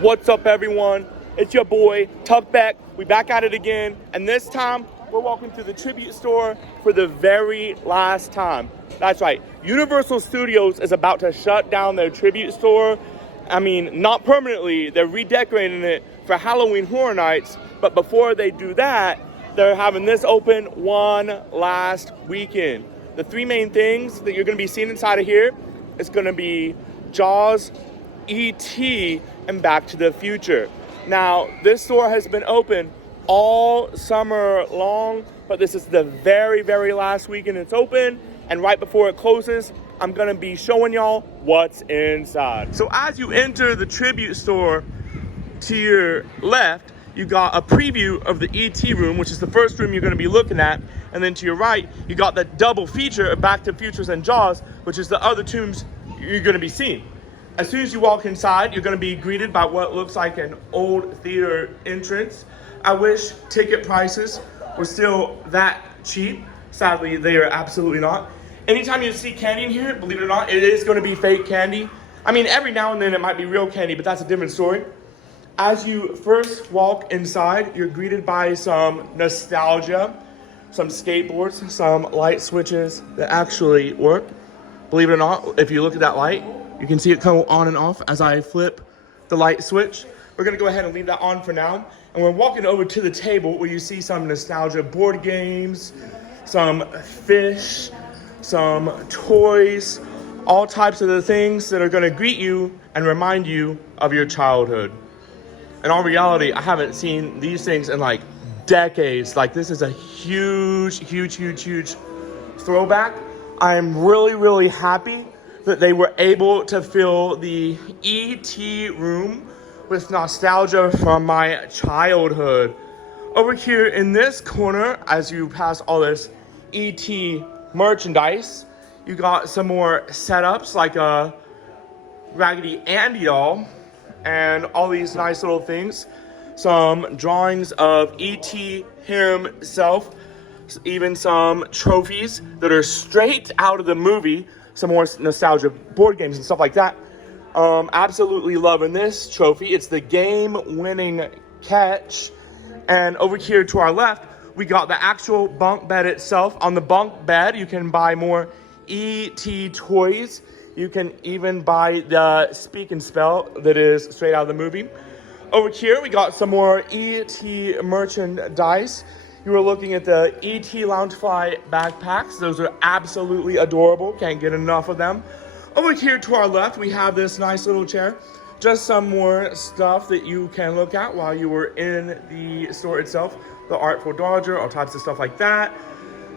What's up, everyone? It's your boy, Tuck Beck. We back at it again, and this time we're walking through the Tribute Store for the very last time. That's right, Universal Studios is about to shut down their Tribute Store. I mean, not permanently, they're redecorating it for Halloween Horror Nights, but before they do that, they're having this open one last weekend. The three main things that you're gonna be seeing inside of here is gonna be Jaws, E.T., and Back to the Future. Now, this store has been open all summer long, but this is the very, very last weekend it's open, and right before it closes, I'm gonna be showing y'all what's inside. So as you enter the Tribute Store, to your left, you got a preview of the E.T. room, which is the first room you're gonna be looking at, and then to your right, you got the double feature of Back to the Futures and Jaws, which is the other tombs you're gonna be seeing. As soon as you walk inside, you're gonna be greeted by what looks like an old theater entrance. I wish ticket prices were still that cheap. Sadly, they are absolutely not. Anytime you see candy in here, believe it or not, it is gonna be fake candy. I mean, every now and then it might be real candy, but that's a different story. As you first walk inside, you're greeted by some nostalgia, some skateboards, some light switches that actually work. Believe it or not, if you look at that light, you can see it go on and off as I flip the light switch. We're gonna go ahead and leave that on for now. And we're walking over to the table where you see some nostalgia board games, some fish, some toys, all types of the things that are gonna greet you and remind you of your childhood. In all reality, I haven't seen these things in like decades. Like, this is a huge, huge, huge, huge throwback. I'm really, really happy that they were able to fill the E.T. room with nostalgia from my childhood. Over here in this corner, as you pass all this E.T. merchandise, you got some more setups like a Raggedy Andy doll and all these nice little things. Some drawings of E.T. himself, even some trophies that are straight out of the movie, some more nostalgia board games and stuff like that. Absolutely loving this trophy. It's the game-winning catch. And over here to our left, we got the actual bunk bed itself. On the bunk bed, you can buy more E.T. toys. You can even buy the Speak and Spell that is straight out of the movie. Over here, we got some more E.T. merchandise. You were looking at the E.T. Loungefly backpacks. Those are absolutely adorable. Can't get enough of them. Over here to our left, we have this nice little chair. Just some more stuff that you can look at while you were in the store itself. The Artful Dodger, all types of stuff like that.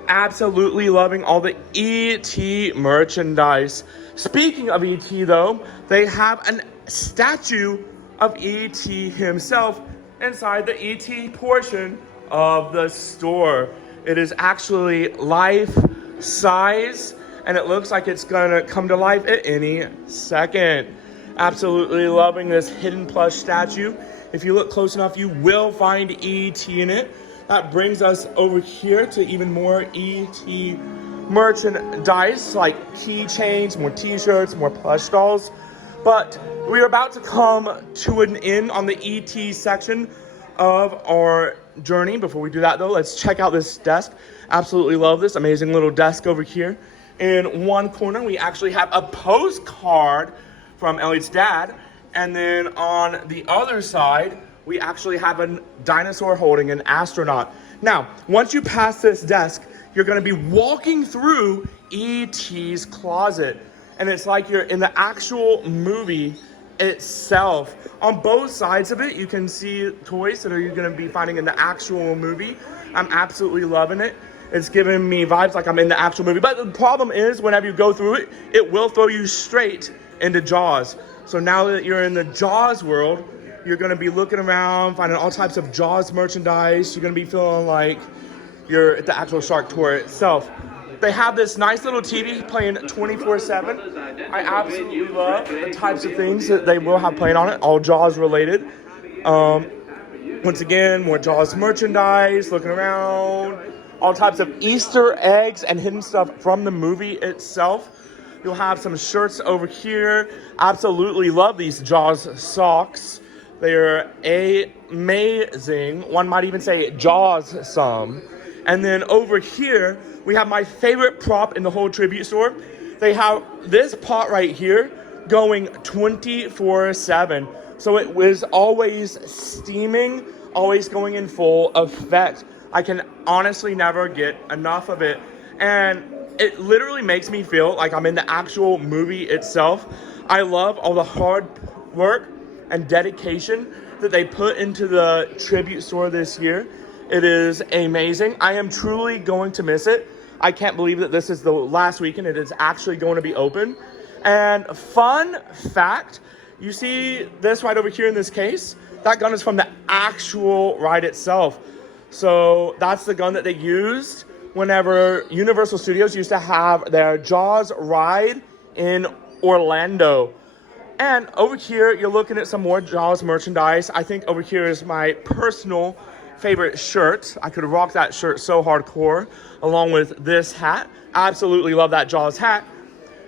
Absolutely loving all the E.T. merchandise. Speaking of E.T. though, they have a statue of E.T. himself inside the E.T. portion of the store. It is actually life size, and it looks like it's gonna come to life at any second. Absolutely loving this hidden plush statue. If you look close enough, you will find E.T. in it. That brings us over here to even more E.T. merchandise, like keychains, more t-shirts, more plush dolls. But we're about to come to an end on the E.T. section of our journey. Before we do that though, let's check out this desk. Absolutely love this amazing little desk over here. In one corner, we actually have a postcard from Elliot's dad. And then on the other side, we actually have a dinosaur holding an astronaut. Now, once you pass this desk, you're gonna be walking through E.T.'s closet. And it's like you're in the actual movie itself. On both sides of it, you can see toys that you're gonna be finding in the actual movie. I'm absolutely loving it. It's giving me vibes like I'm in the actual movie. But the problem is, whenever you go through it, it will throw you straight into Jaws. So now that you're in the Jaws world, you're gonna be looking around, finding all types of Jaws merchandise. You're gonna be feeling like you're at the actual shark tour itself. They have this nice little TV playing 24/7. I absolutely love the types of things that they will have playing on it, all Jaws related. Once again, more Jaws merchandise, looking around, all types of Easter eggs and hidden stuff from the movie itself. You'll have some shirts over here. Absolutely love these Jaws socks. They are amazing. One might even say Jaws-some. And then over here, we have my favorite prop in the whole tribute store. They have this pot right here going 24/7. So it was always steaming, always going in full effect. I can honestly never get enough of it. And it literally makes me feel like I'm in the actual movie itself. I love all the hard work and dedication that they put into the tribute store this year. It is amazing. I am truly going to miss it. I can't believe that this is the last weekend. It is actually going to be open. And fun fact, you see this right over here in this case? That gun is from the actual ride itself. So that's the gun that they used whenever Universal Studios used to have their Jaws ride in Orlando. And over here, you're looking at some more Jaws merchandise. I think over here is my personal favorite shirt. I could rock that shirt so hardcore, along with this hat. Absolutely love that Jaws hat.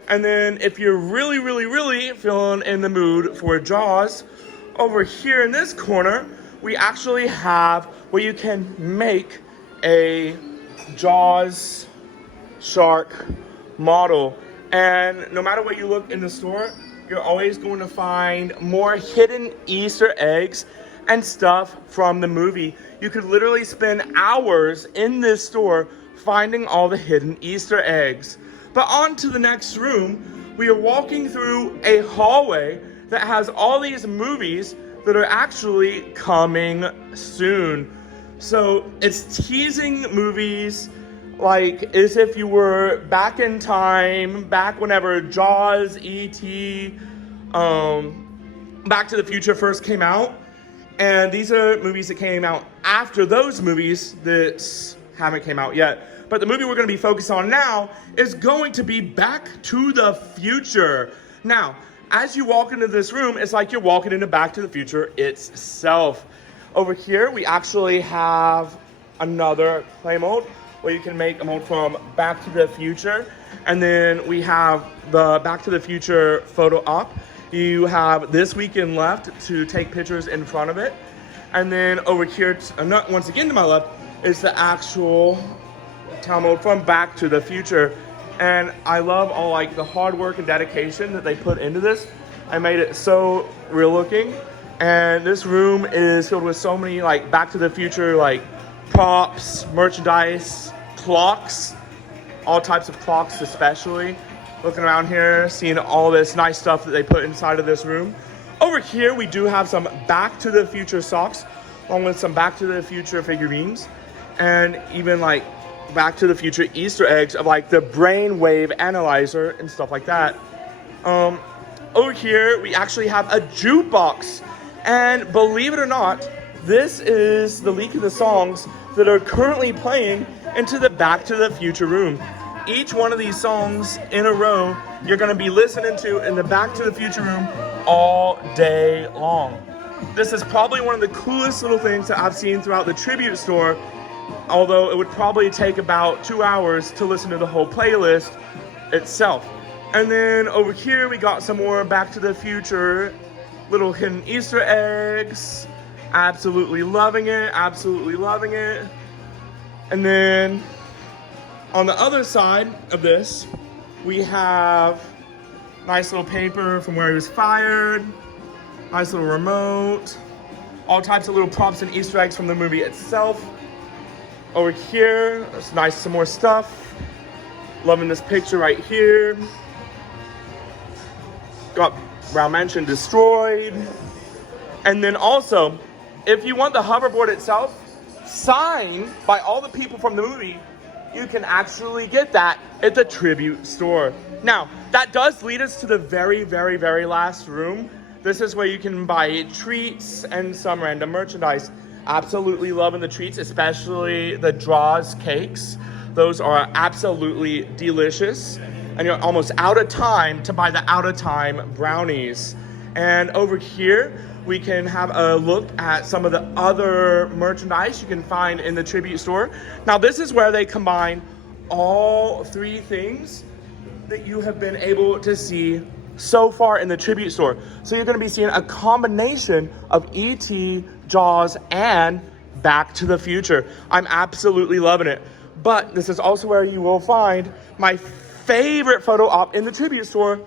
And then if you're really, really, really feeling in the mood for Jaws, over here in this corner, we actually have where you can make a Jaws shark model. And no matter where you look in the store, you're always going to find more hidden Easter eggs and stuff from the movie. You could literally spend hours in this store finding all the hidden Easter eggs. But on to the next room, we are walking through a hallway that has all these movies that are actually coming soon. So it's teasing movies like as if you were back in time, back whenever Jaws, E.T., Back to the Future first came out. And these are movies that came out after those movies that haven't came out yet. But the movie we're going to be focused on now is going to be Back to the Future. Now, as you walk into this room, it's like you're walking into Back to the Future itself. Over here, we actually have another clay mold where you can make a mold from Back to the Future. And then we have the Back to the Future photo op. You have this weekend left to take pictures in front of it. And then over here, once again to my left, is the actual towel mold from Back to the Future. And I love all like the hard work and dedication that they put into this. I made it so real looking. And this room is filled with so many like Back to the Future like props, merchandise, clocks, all types of clocks especially. Looking around here, seeing all this nice stuff that they put inside of this room. Over here, we do have some Back to the Future socks, along with some Back to the Future figurines, and even like Back to the Future Easter eggs of like the brainwave analyzer and stuff like that. Over here, we actually have a jukebox, and believe it or not, this is the leak of the songs that are currently playing into the Back to the Future room. Each one of these songs in a row, you're going to be listening to in the Back to the Future room all day long. This is probably one of the coolest little things that I've seen throughout the tribute store, although it would probably take about 2 hours to listen to the whole playlist itself. And then over here, we got some more Back to the Future little hidden Easter eggs. Absolutely loving it, absolutely loving it. And then on the other side of this, we have nice little paper from where he was fired, nice little remote, all types of little props and Easter eggs from the movie itself. Over here, there's nice some more stuff. Loving this picture right here. Got Brown Mansion destroyed. And then also, if you want the hoverboard itself signed by all the people from the movie, you can actually get that at the tribute store. Now, that does lead us to the very, very, very last room. This is where you can buy treats and some random merchandise. Absolutely loving the treats, especially the Draws cakes. Those are absolutely delicious. And you're almost out of time to buy the out of time brownies. And over here, we can have a look at some of the other merchandise you can find in the tribute store. Now, this is where they combine all three things that you have been able to see so far in the tribute store. So you're going to be seeing a combination of E.T., Jaws, and Back to the Future. I'm absolutely loving it. But this is also where you will find my favorite photo op in the tribute store,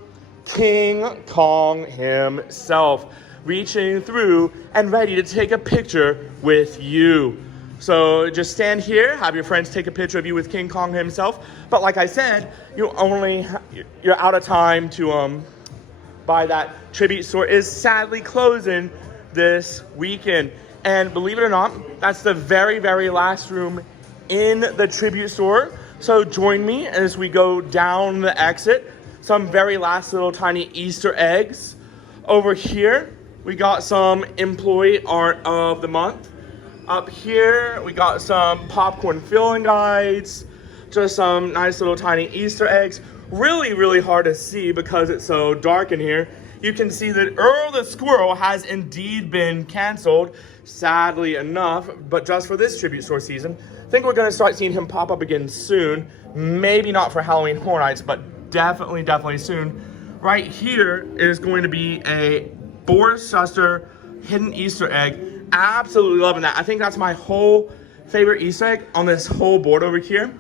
King Kong himself, reaching through and ready to take a picture with you. So just stand here, have your friends take a picture of you with King Kong himself. But like I said, you're out of time to buy that. Tribute store is sadly closing this weekend. And believe it or not, that's the very, very last room in the tribute store. So join me as we go down the exit. Some very last little tiny Easter eggs. Over here, we got some employee art of the month. Up here, we got some popcorn filling guides, just some nice little tiny Easter eggs. Really, really hard to see because it's so dark in here. You can see that Earl the Squirrel has indeed been canceled, sadly enough, but just for this tribute store season. I think we're gonna start seeing him pop up again soon. Maybe not for Halloween Horror Nights, but definitely soon. Right here is going to be a Boris Shuster hidden Easter egg. Absolutely loving that. I think that's my whole favorite Easter egg on this whole board over here.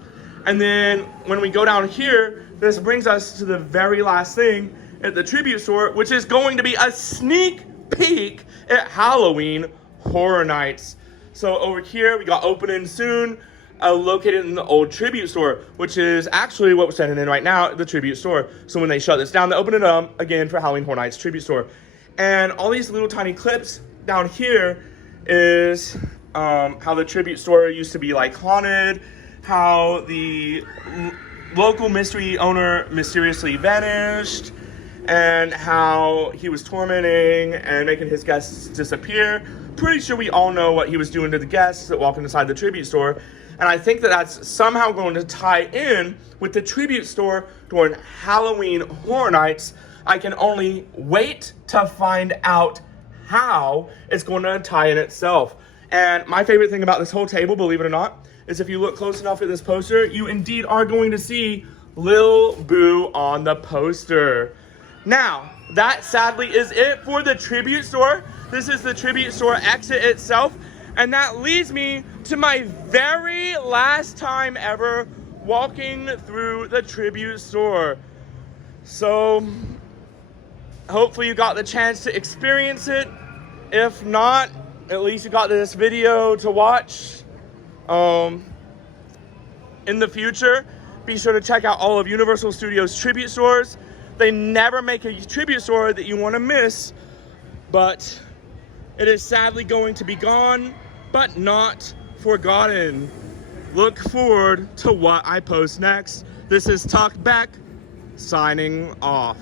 And then when we go down here, this brings us to the very last thing at the tribute store, which is going to be a sneak peek at Halloween Horror Nights. So over here, we got opening soon, located in the old tribute store, which is actually what we're standing in right now, the tribute store. So when they shut this down, they open it up again for Halloween Horror Nights tribute store. And all these little tiny clips down here is how the tribute store used to be like haunted, how the local mystery owner mysteriously vanished, and how he was tormenting and making his guests disappear. Pretty sure we all know what he was doing to the guests that walk inside the tribute store. And I think that that's somehow going to tie in with the tribute store during Halloween Horror Nights. I can only wait to find out how it's going to tie in itself. And my favorite thing about this whole table, believe it or not, is if you look close enough at this poster, you indeed are going to see Lil Boo on the poster. Now, that sadly is it for the tribute store. This is the tribute store exit itself. And that leads me to my very last time ever walking through the tribute store. So, hopefully you got the chance to experience it. If not, at least you got this video to watch. In the future, be sure to check out all of Universal Studios tribute stores. They never make a tribute store that you want to miss, but it is sadly going to be gone, but not forgotten. Look forward to what I post next. This is Talk Beck, signing off.